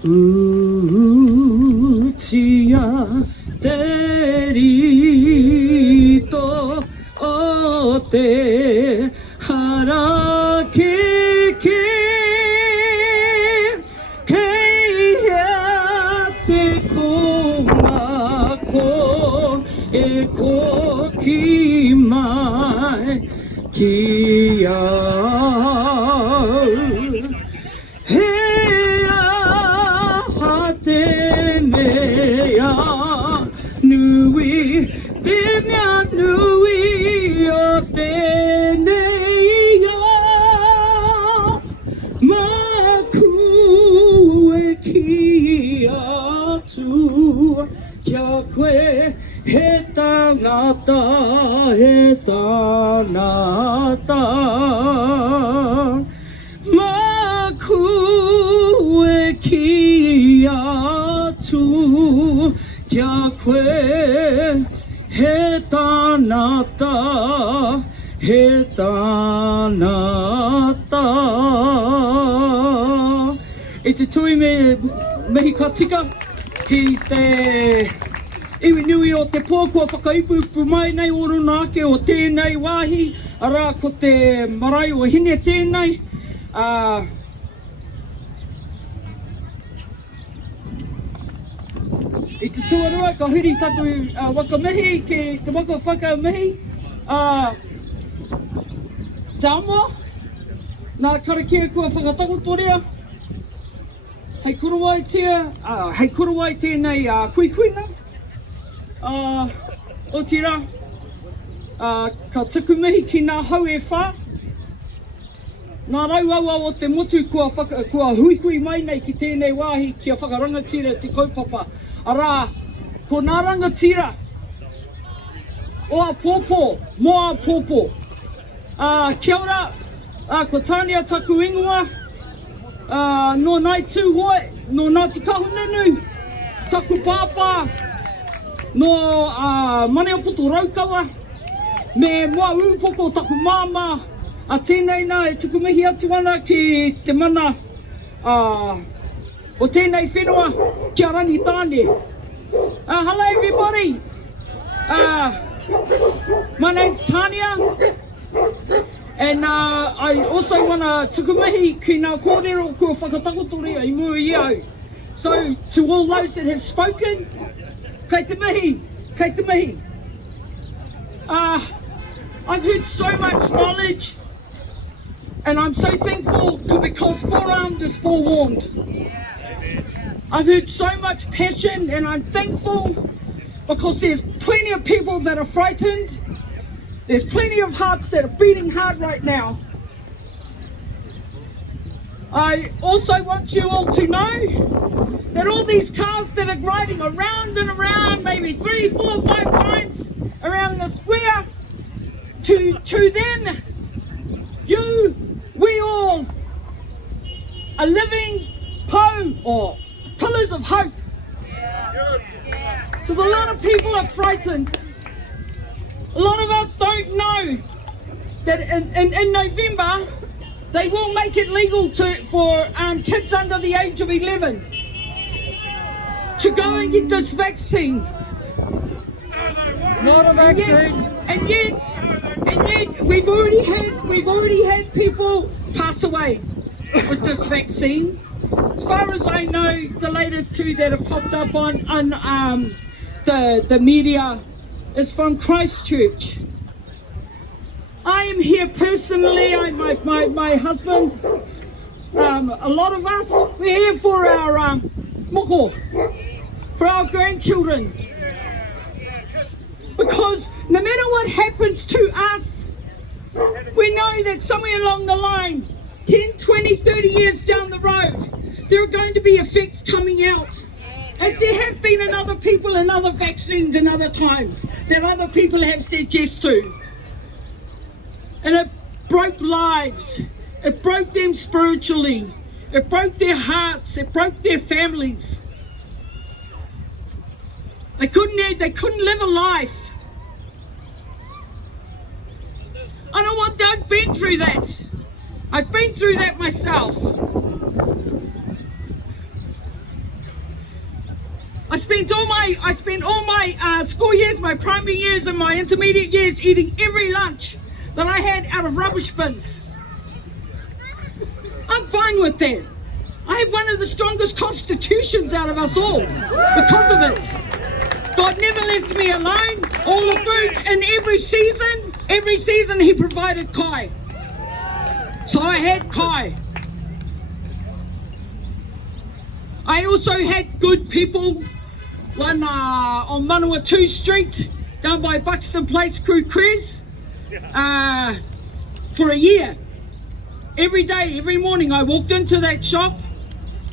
打ち当てりとって腹ききけやってこまこえこきまいきやnui o tēnei o maku e ki atu kia koe he tangata he tānata maku e ki atu kia koe he tānata, he tānata. E te tui mehi ka tika ki te iwi nui o te pō kua whakaipupu mai nei oro nāke o tēnei wāhi, arā ko te marae o hine tēnei. I te tuarua, ka huri taku wakamihi, ki te waka whakamihi. Te amoa, nā karakia kua whakatakotorea. Hei korowai tēnei kuikuina. O tira, ka tuku mihi ki ngā hau e whā. Nā rau aua o te motu kua hui mai nei ki tēnei wāhi kia whakarangatira te kaupapa. Arā, ko nā rangatira, o a pōpō, mo a pōpō. Kia ora, ko Tania taku ingoa, no nai tū hoi, no Ngāti Kahununu, taku pāpā, no Maneopoto Raukawa, me moa upoko taku māma, a tēnei nā e tuku mihi atu ana ki te mana, o tēnei whenua, kia rangi tāne. Hello everybody. My name's Tania. And I also want to tukumihi ki ngā kōrero kua whakatakotorea I mua I au. So to all those that have spoken, kei te mihi, kei te mihi. I've heard so much knowledge and I'm so thankful because forearmed is forewarned. I've heard so much passion and I'm thankful because there's plenty of people that are frightened. There's plenty of hearts that are beating hard right now. I also want you all to know that all these cars that are riding around and around, maybe 3, 4, 5 times around the square, to them, we all are living pillars of hope. Because a lot of people are frightened. A lot of us don't know that in November they will make it legal for kids under the age of 11 to go and get this vaccine. Not a vaccine. And yet we've already had people pass away with this vaccine. As far as I know, the latest two that have popped up on the media is from Christchurch. I am here personally, my husband, a lot of us, we're here for our moko, for our grandchildren. Because no matter what happens to us, we know that somewhere along the line, 10, 20, 30 years down the road, there are going to be effects coming out. As there have been in other people and other vaccines and other times that other people have said yes to. And it broke lives. It broke them spiritually. It broke their hearts. It broke their families. They couldn't live a life. I know what, I've been through that. I've been through that myself. spent all my school years, my primary years and my intermediate years eating every lunch that I had out of rubbish bins. I'm fine with that. I have one of the strongest constitutions out of us all because of it. God never left me alone. All the food in every season he provided kai. So I had kai. I also had good people. One on Manawatu Street, down by Buxton Place, Crew Cres, for a year. Every day, every morning, I walked into that shop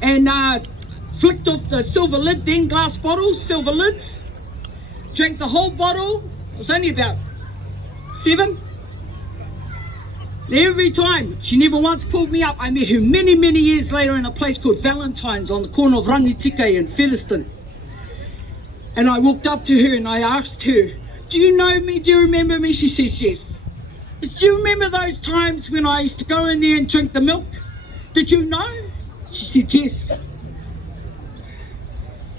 and flicked off the silver lid, then glass bottles, silver lids, drank the whole bottle. It was only about 7. And every time, she never once pulled me up. I met her many, many years later in a place called Valentine's on the corner of Rangitike and Featherston. And I walked up to her and I asked her, do you know me? Do you remember me? She says, yes. Do you remember those times when I used to go in there and drink the milk? Did you know? She said, yes.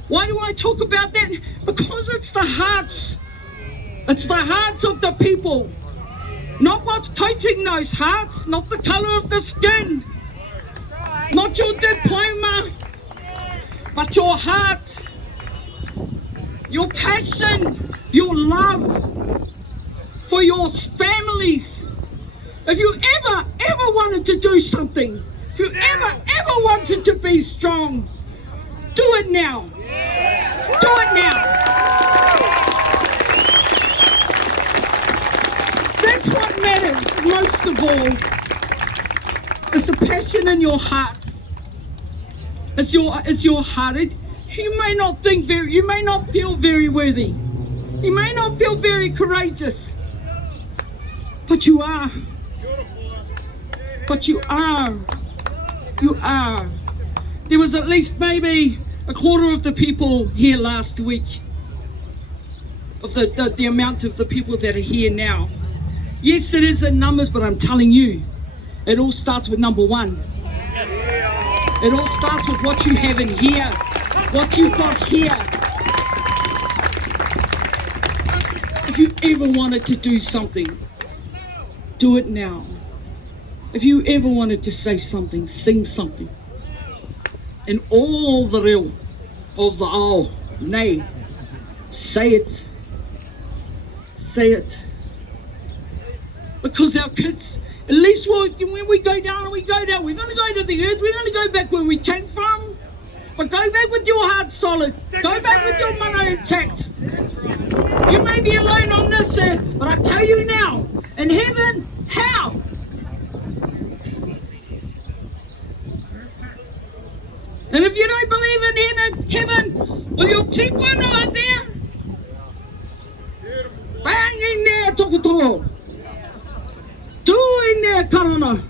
Why do I talk about that? Because it's the hearts. It's the hearts of the people. Not what's coating those hearts, not the colour of the skin, not your diploma, but your heart, your passion, your love for your families. If you ever wanted to do something, if you ever wanted to be strong, do it now. Do it now. That's what matters most of all, is the passion in your heart. It's your heart. You may not feel very worthy. You may not feel very courageous. But you are. But you are. You are. There was at least maybe a quarter of the people here last week, of the amount of the people that are here now. Yes, it is in numbers, but I'm telling you, it all starts with number 1. It all starts with what you have in here, what you've got here. If you ever wanted to do something, do it now. If you ever wanted to say something, sing something. And all the reo of the ao, nay, say it. Say it. Because our kids, at least when we go down, we're going to go to the earth, we're going to go back where we came from. But go back with your heart solid. Go back with your mana intact. You may be alone on this earth, but I tell you now, in heaven, how? And if you don't believe in heaven, well, your tipuna out there, bang in there, tokotoro. Do in there, karana.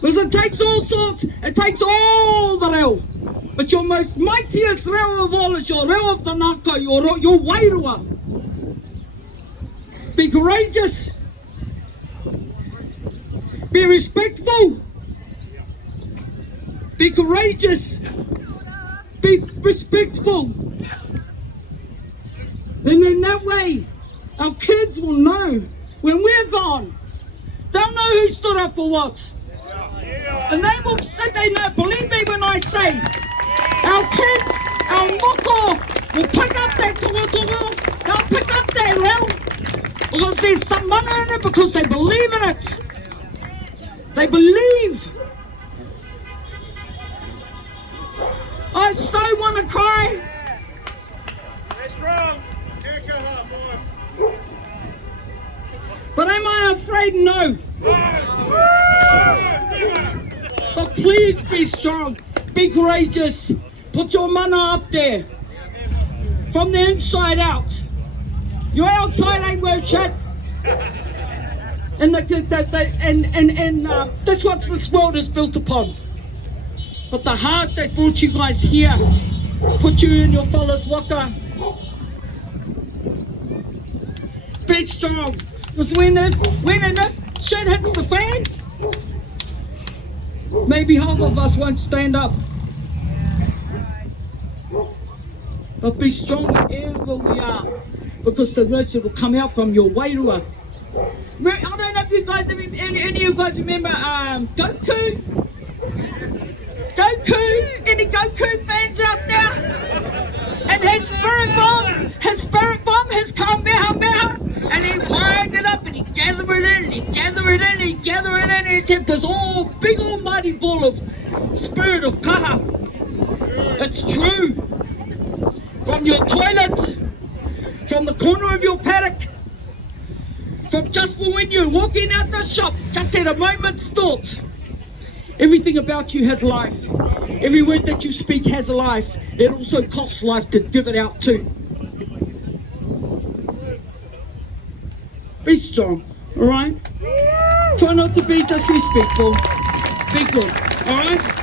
Because it takes all sorts, it takes all the reo. But your most mightiest reo of all is your reo of Tanaka, your wairua. Be courageous. Be respectful. Be courageous. Be respectful. And then that way, our kids will know when we're gone. They'll know who stood up for what. And they will say, they know, believe me when I say, our kids, our moko, will pick up that tonga, they'll pick up that reo, because there's some mana in it, because they believe in it. They believe. I so want to cry. Stay strong. But am I afraid? No. But please be strong. Be courageous. Put your mana up there. From the inside out. Your outside ain't worth shit. And that's what this world is built upon. But the heart that brought you guys here, put you in your fellas waka. Be strong. Because when and if shit hits the fan, Maybe half of us won't stand up. But be strong wherever we are, because the words that will come out from your wairua. I don't know if you guys, any of you guys remember Goku? Goku? Any Goku fans out there? And his spirit bomb has come meha, and he wired it up and he gathered it in, and he gathered it in, and he gathered it in, and he kept this big almighty ball of spirit of kaha. It's true. From your toilet, from the corner of your paddock, from just for when you're walking out the shop, just at a moment's thought. Everything about you has life. Every word that you speak has a life. It also costs life to give it out too. Be strong, alright? Try not to be disrespectful. Be good, alright?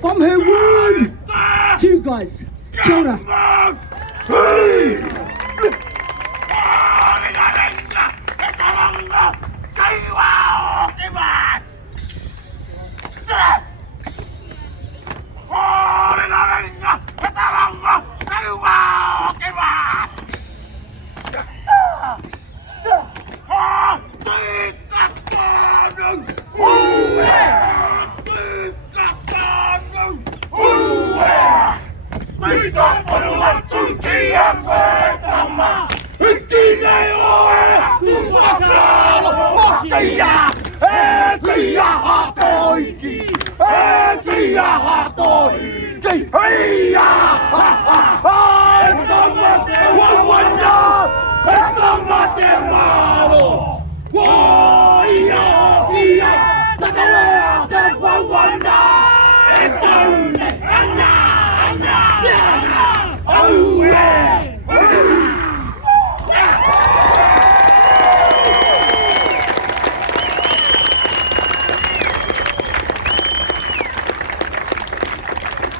From her womb to you guys. Kia ora. Whoa,